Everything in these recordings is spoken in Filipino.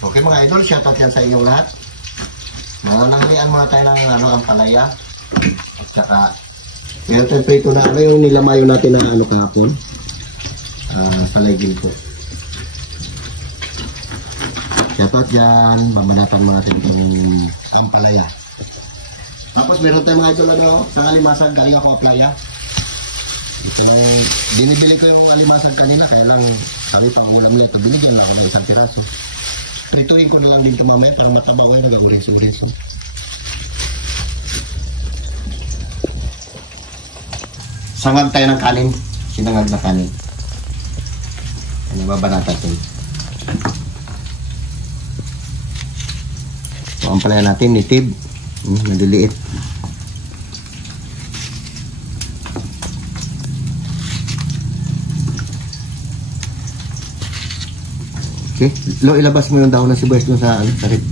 Okay mga idol, shoutout yan sa inyong lahat. Nananghalian muna tayo ng ang palaya. At saka, meron tayo prito na yung nilamayo natin na kahapon. Paligil po. Shoutout yan, mamanatan mga natin ang palaya. Tapos meron tayo mga idol sa alimasag, galing ako playa. Binibili ko yung alimasag kanina, kaya lang sabi pang ulam nila, binigyan lang ng isang piraso. Prituhin ko na lang din ito mamaya para mataba ko yung nag-ures-ures. Sangag tayo ng kanin, sinangag na kanin. Ano ba natin? So, ang palaya natin, nitib, nadiliit. Okay, ilabas mo yung dahon ng sibuyas dun sa tarit.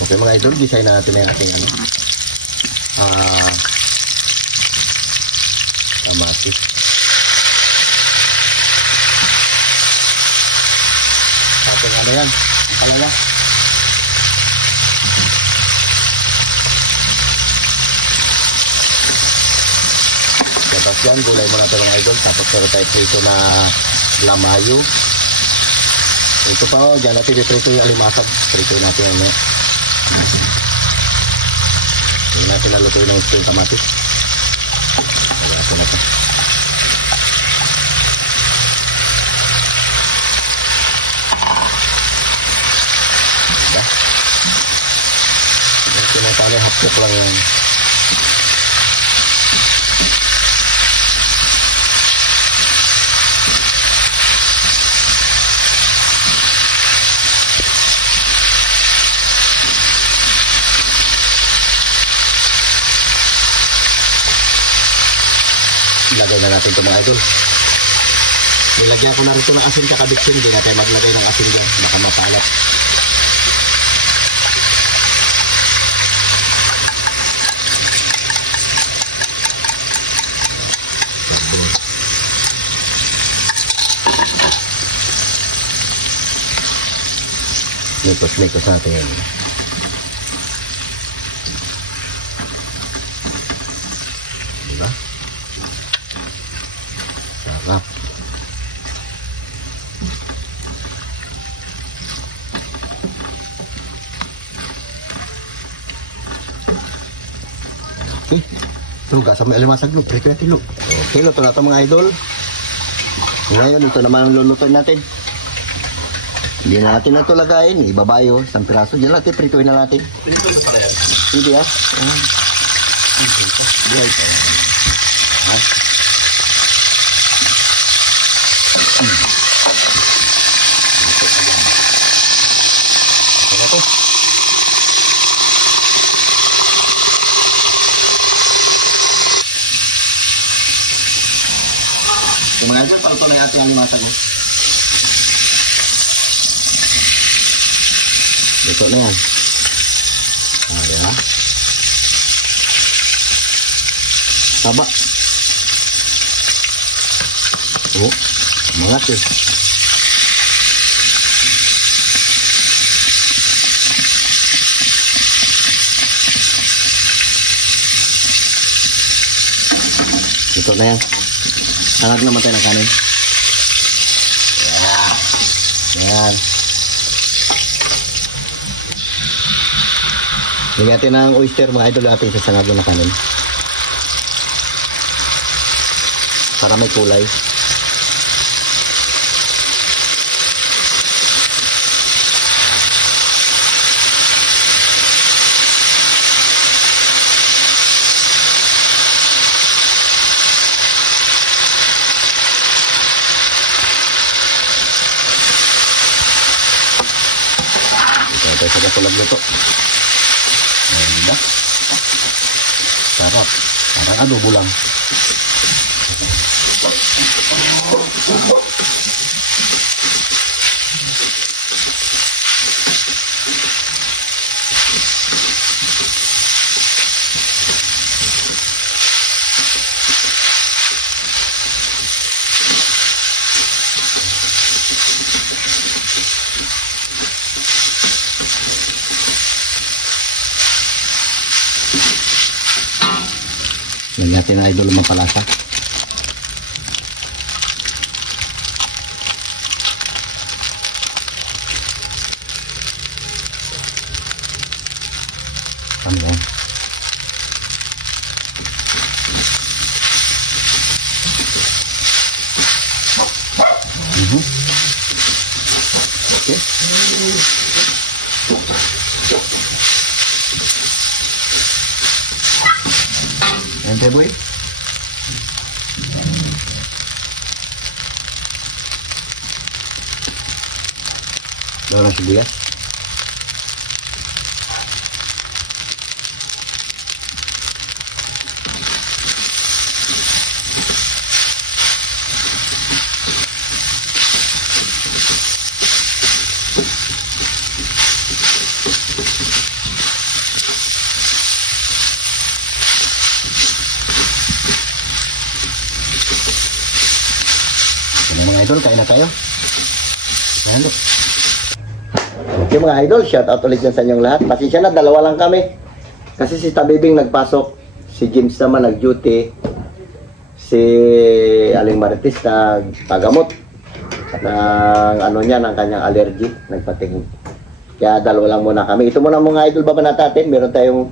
Okay mga idol, design na natin yung ating kamatis. Ating yan, ang palaya. Tapos yan, gulay mo natin mga idol. Tapos meron tayo prito na lamayo. Ito pa dyan natin iprito yung alimasag. Prito natin yan. Hindi natin nalutoy na yung kamatis. Wala ito na ito. Diba? Yung tinatali hapok lang yan. Ilagay na natin ito mga idol. Nilagyan ko na rin ito ng asin kakabitsin. Hindi na tayo maglagay ng asin dyan. Baka mapalat. Likos-likos natin yan. Diba? Sarap. Okay. Ito, kasama alimasag lo. Prito natin lo. Okay, luto na ito mga idol. Ngayon, ito naman ang lulutuin natin. Hindi na natin ito lagayin. Ibabayo, isang piraso. Diyan natin, prituin na natin. Prito ba pala yan? Hindi ah. Hindi ah. Ito. Yung mga dyan, paluto na yung ating alimasag. Ito na yan. Diba? Taba. Oh, malaki. Ito na yan. Tanag naman tayo ng kanin. Yan. Lagyan natin ng oyster mga idol ating sasangag na kanin. Para may kulay. Ito sa kasulog nito. Ayan, diba? Sarap. Parang adobo lang. natin na idol mampalasa. Ano yan? Okay. Ayan tayo boy. Daw lang sibuyas. Mga idol, kain na tayo. Ayan, look. Okay mga idol, shout out ulit dyan sa inyong lahat. Pasensya na, dalawa lang kami. Kasi si Tabibing nagpasok, si James naman nag-duty, si Aling Marites nagpagamot ng ano niya, ng kanyang allergy, nagpatingin. Kaya dalawa lang muna kami. Ito muna mga idol, babanata natin. Meron tayong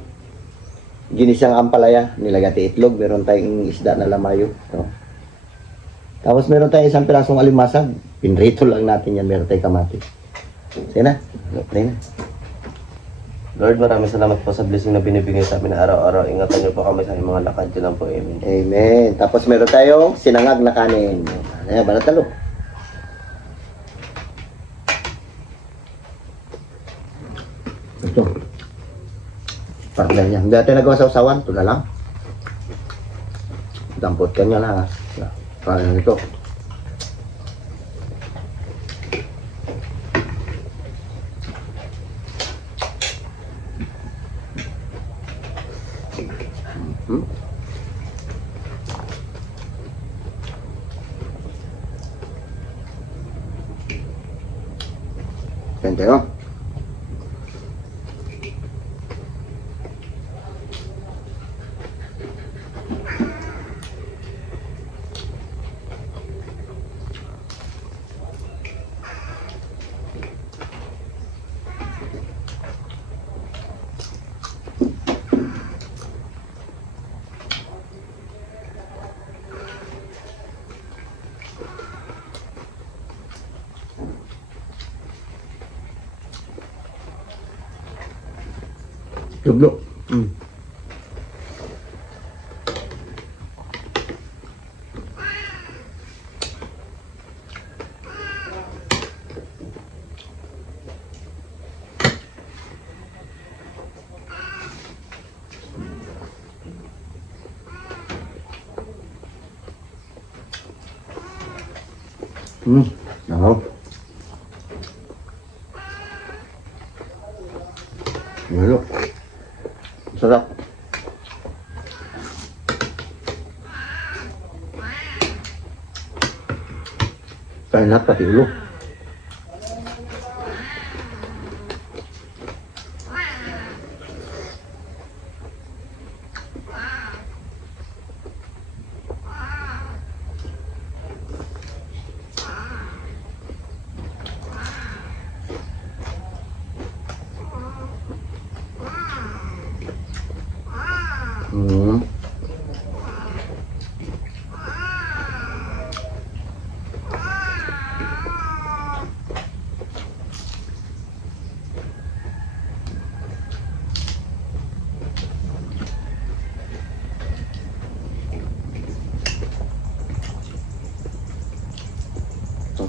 ginisang ampalaya, nilagati itlog, meron tayong isda na lamayo. So, tapos meron tayong isang pirasong alimasag. Pinrito lang natin yan. Meron tayong kamatis. Sige na. Play na. Lord, maraming salamat po sa blessing na binibigay sa amin na araw-araw. Ingatan niyo po kami sa aming mga lakad. Yun lang po. Amen. Amen. Tapos meron tayong sinangag na kanin. Ayan, banatalo. Ito. Parang yan. Hindi natin nagawa sa usawan. Ito na lang. Dampot ka niya lang. Parang ito. Ganito yun. Luglo. Đó. Nhớ luôn. Sarap. Kaya nat pati ulo.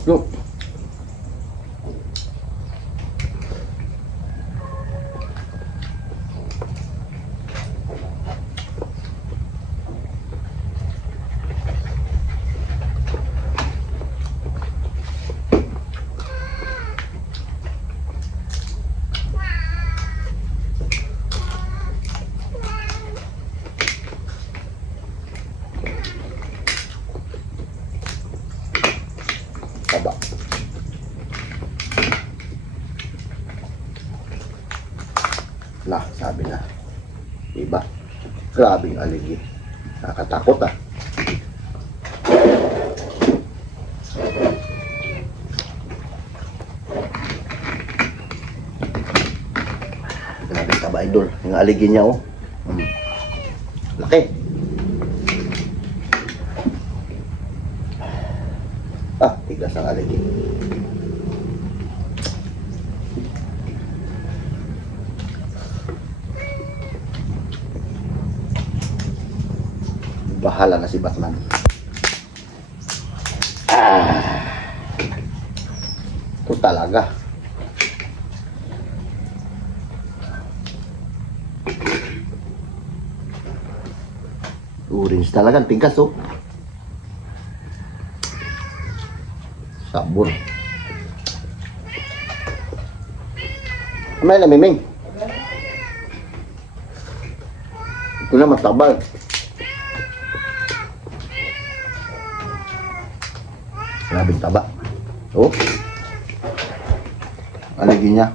Look. Taba. Lah, sabi na. Diba? Grabing aligi. Nakakatakot ah. Grabe taba idol. Yung aligi niya oh. Laki. Ah, tigas ang aligi. Bahala na si Batman. Ah. Ito talaga. Orange talaga, tigas oh. Sabon. May namiming. Ito na matabal. Grabing taba. Oh. Aligi niya.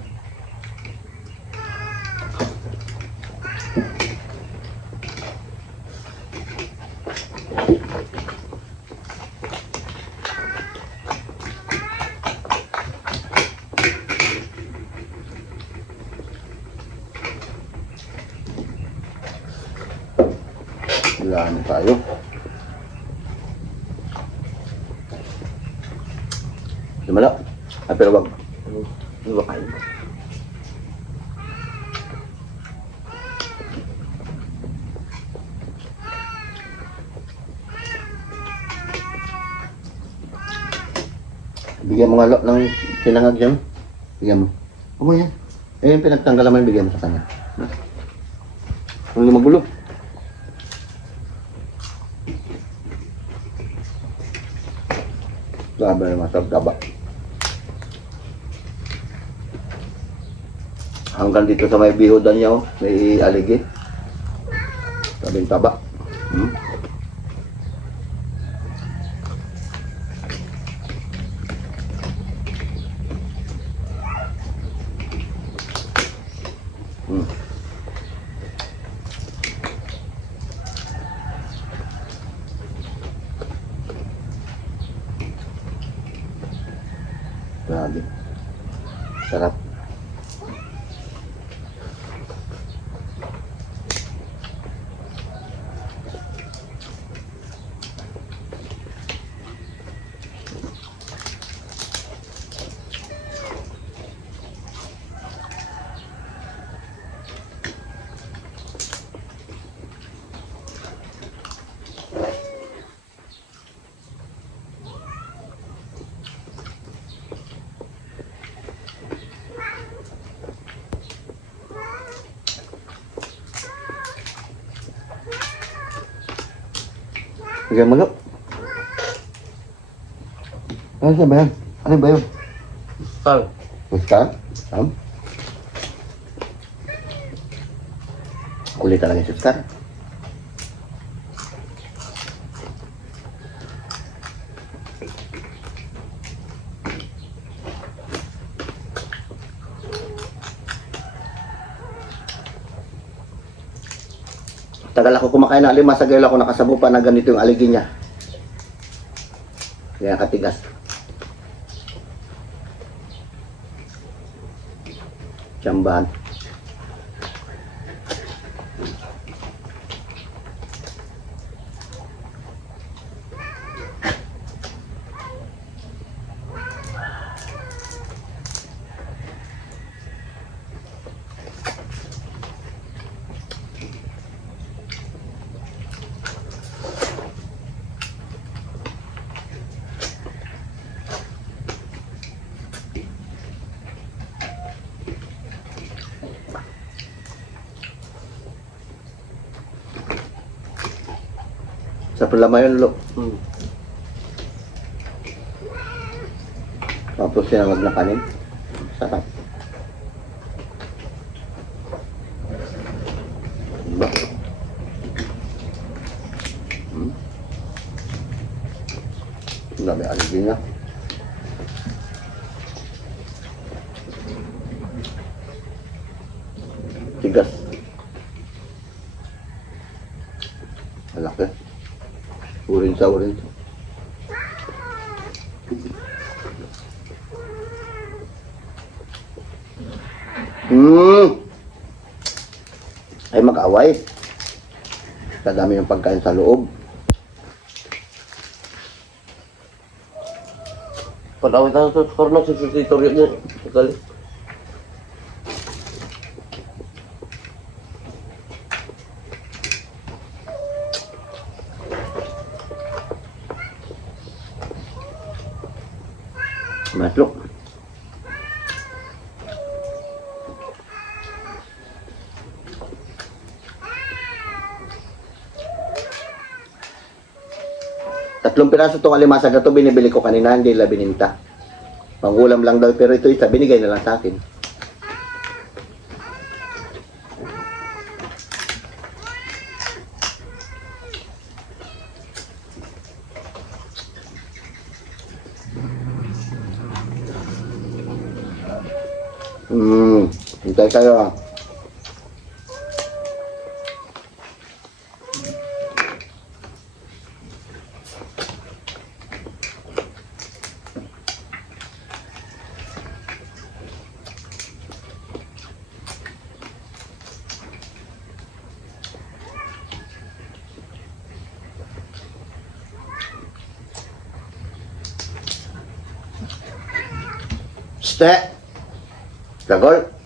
Wala na tayo. Lumala. Ay, pero wag. Ano ba kayo? Bigyan mo nga ng sinangag dyan. Bigyan mo. Ano yan? Eh, yung pinagtanggalan mo, bigyan mo sa kanya. Huwag magulo. Grabe naman sa taba. Hanggang dito sa may bihodan niya, oh, may aligi. Grabing taba. Grabe. Sarap. Bigyan mo lang. Ano siya ba yan? Ano ba yun? Kang. Muskan? Kulit talaga yung Muskan. Tagal ako kumakain ng alima, sagay ako nakasabo pa na ganito yung aligi niya. Kaya katigas. Tsambahan. Sa palama yun, lo. Tapos sinangag na kanin. Sarap. Diba? Ang dami aligi niya. Tigas. Malaki. Urin sa urin. Ay mag-away. Sa dami ng pagkain sa loob. Pag-awit na ito, karnong sa tutorial niya. Pagkali. Maslok. Tatlong piraso itong alimasag na ito, binibili ko kanina, hindi nila bininta. Pangulam lang daw, pero ito isa, binigay na lang sa akin. Hintay kayo ah. Ste! Gagol!